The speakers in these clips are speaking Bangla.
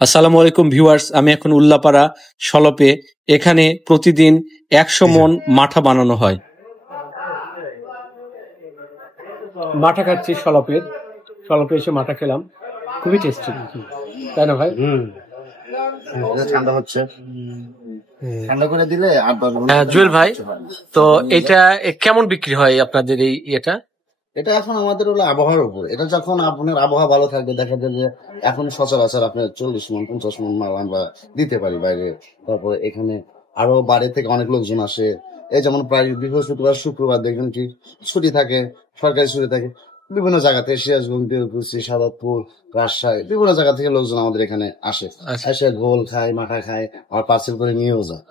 আসসালামু আলাইকুম ভিউয়ার্স, আমি এখন উল্লাপাড়া সলপে। এখানে প্রতিদিন 100 মন মাঠা বানানো হয়। মাঠা খাচ্ছি সলপে এসে মাঠা খেলাম, খুবই টেস্টি, তাই না ভাই? ঠান্ডা হচ্ছে, ঠান্ডা করে দিলে জুয়েল ভাই, তো এটা কেমন বিক্রি হয় আপনাদের এই এটা? এটা এখন আমাদের হলো আবহাওয়ার উপর। এটা যখন আপনার আবহাওয়া ভালো থাকবে, দেখা যায় যে এখন সচরাচর আপনার 40 মন 50 মন মাল আমরা দিতে পারি বাইরে। তারপরে এখানে আরো বাইরে থেকে অনেক লোকজন আসে। এই যেমন প্রায় বৃহস্পতিবার শুক্রবার দেখবেন কি ছুটি থাকে, সরকারি ছুটি থাকে। বিভিন্ন জায়গা থেকে সিরাজগঞ্জ, বীরকুচি, সাদাতপুর, রাজশাহী বিভিন্ন জায়গা থেকে লোকজন আমাদের এখানে আসে। এসে ঘোল খায়, মাঠা খায়, আর পার্সেল করে নিয়েও যায়।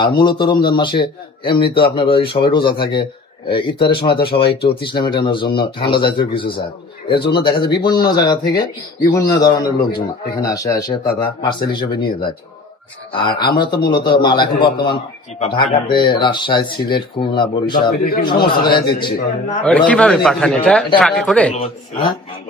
আর মূলত রমজান মাসে এমনি তো আপনার ওই সবাই রোজা থাকে, ইফতারের সময় তো সবাই একটু তৃষ্ণা মেটানোর জন্য ঠান্ডা জাতীয় কিছু চায়। এর জন্য দেখা যায় বিভিন্ন জায়গা থেকে বিভিন্ন ধরনের লোকজন এখানে আসে তারা পার্সেল হিসেবে নিয়ে যায়। আর আমরা তো মূলত মাল এখন বর্তমান ঢাকাতে, রাজশাহী, সিলেট, খুলনা, বরিশাল সমস্ত জায়গায় দিচ্ছি। কিভাবে পাঠান এটা? ট্রাকে করে?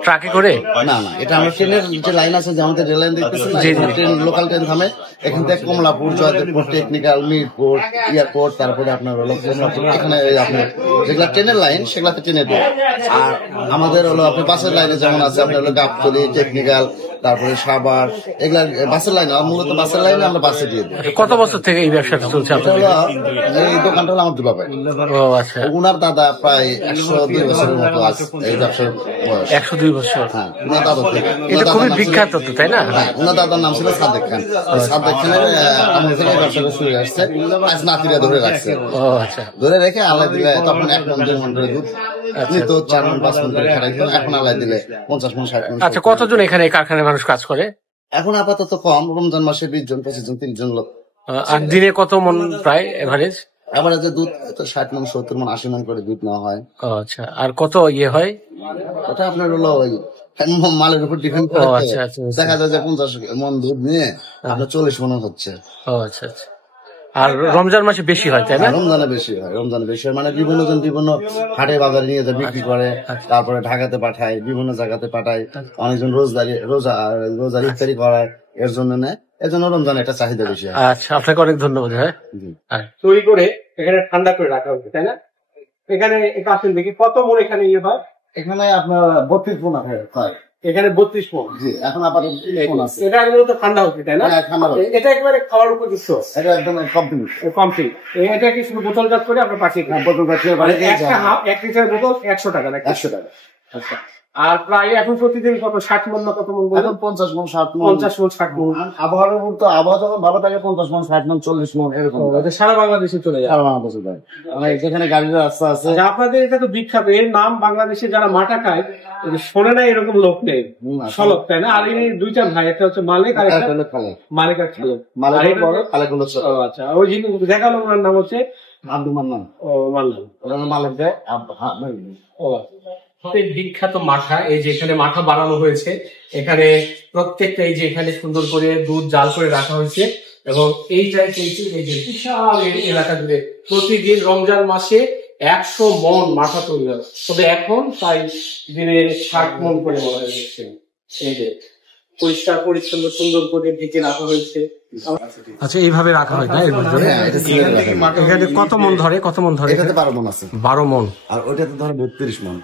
ট্রাকে করে না, এটা আমরা ট্রেনের যে লাইন আছে, যে আমাদের রেল লাইন দেখতেছি, ট্রেন লোকাল ট্রেন থামে এখান থেকে কমলাপুর, জয়দেবপুর, টেকনিক্যাল, মিরপুর, এয়ারপোর্ট, তারপরে আপনার হলো এখানে আপনার যেগুলা ট্রেনের লাইন সেগুলাতে ট্রেনে দেয়। আর আমাদের হলো আপনার বাসের লাইনে যেমন আছে আপনার হলো গাবতলী, টেকনিক্যাল, তারপরে সাভার, এগুলা বাসের লাইন। মূলত বাসের লাইনে আমরা বাসে দিয়ে দিই। কত বছর থেকে এই ব্যবসাটা চলছে? এই দোকানটা হলো আমার দুলাভাই। উনার দাদা প্রায় 102 বছরের মতো আছে এই ব্যবসার বয়স। 102 বছর? হ্যাঁ, উনার দাদা থেকে। এটা খুবই বিখ্যাত তো, তাই না? হ্যাঁ, উনার দাদার নাম ছিল সাদেক খান। সাদেক খানের আমাদের থেকে ব্যবসাটা শুরু আসছে, আজ নাতিরা ধরে রাখছে। ধরে রেখে আল্লাহ দিলে তখন 1 মন 2 মন করে দুধ নিত, 4 মন 5 মন করে খারাই। এখন আল্লাহ দিলে 50 মন 60 মন। আচ্ছা, কতজন এখানে কারখানায় মানুষ কাজ করে? এখন আপাতত কম, রমজান মাসে 20 জন 25 জন 30 জন লোক। আর দিনে কত মন প্রায় এভারেজ? এভারেজে দুধ 60 মন 70 মন 80 মন করে দুধ নেওয়া হয়। আচ্ছা, আর কত ইয়ে হয়? ওটা আপনার হলো ওই মালের উপর ডিপেন্ড করে। দেখা যায় যে 50 মন দুধ নিয়ে আপনার 40 মন হচ্ছে। আচ্ছা। আর রমজান মাসে বেশি হয়, তাই না? রমজানে বেশি হয়, মানে বিভিন্ন জন বিভিন্ন হাটে বাজারে নিয়ে যায় বিক্রি করে, তারপরে ঢাকাতে পাঠায়, বিভিন্ন জায়গাতে পাঠায়। অনেকজন রোজা ইফতারি করায়, এর জন্য নেয়। এর জন্য রমজানে একটা চাহিদা বেশি হয়। আচ্ছা, আপনাকে অনেক ধন্যবাদ। তৈরি করে এখানে ঠান্ডা করে রাখা হচ্ছে, তাই না? এখানে আসেন দেখি কত মন এখানে ইয়ে হয়। এখানে আপনার 32 মন হয়। এখানে 32 মন। জি, এখন আপাতত এটা মূলত ঠান্ডা হচ্ছে, তাই না? এটা একবারে খাওয়ার উপযুক্ত, এটা একদম কমপ্লিট। এটা কি শুধু বোতলজাত করে আপনার পাঠিয়ে খান? বোতলজাত করে 1 লিটার বোতল 100 টাকা নাকি? 100 টাকা। আচ্ছা, আর প্রায় এখন প্রতিদিন কত 60 মন না কত মন? 50 মন 60 মন। 50 মন 60 মন। আবহাওয়ার উপর তো, আবহাওয়া যখন ভালো থাকে 50 মন 60 মন 40 মন এরকম। সারা বাংলাদেশে চলে যায়। সারা বাংলাদেশে যায়। যেখানে গাড়ির রাস্তা আছে। আপনাদের এটা তো বিখ্যাত, এর নাম বাংলাদেশে যারা মাঠা খায় শোনে না এরকম লোক নেই। সলপ, তাই না? আর এই 2টা ভাই, একটা হচ্ছে মালিক আর একটা মালিক আর খালেক। মালিক বড়, খালেক হলো ছোট। আচ্ছা, ওই যিনি দেখালো ওনার নাম হচ্ছে আব্দুল মান্নান। মান্নান। মালিক দেয়। বিখ্যাত মাঠা, এই যে এখানে মাঠা বানানো হয়েছে, এখানে প্রত্যেকটা এই যে এখানে সুন্দর করে দুধ জাল করে রাখা হয়েছে, এবং এইটাই কিন্তু এই যে বিশাল এলাকা জুড়ে প্রতিদিন রমজান মাসে 100 মন মাঠা তৈরি হয়। তবে এখন তাই দিনে 60 মন করে বলা হয়েছে। এই যে পরিষ্কার পরিচ্ছন্ন সুন্দর করে ঢেকে রাখা হয়েছে। আচ্ছা, এইভাবে রাখা হয় না? এর ভিতরে এখানে কত মন ধরে? এটাতে 12 মন আছে। 12 মন। আর ওইটাতে ধরে 32 মন।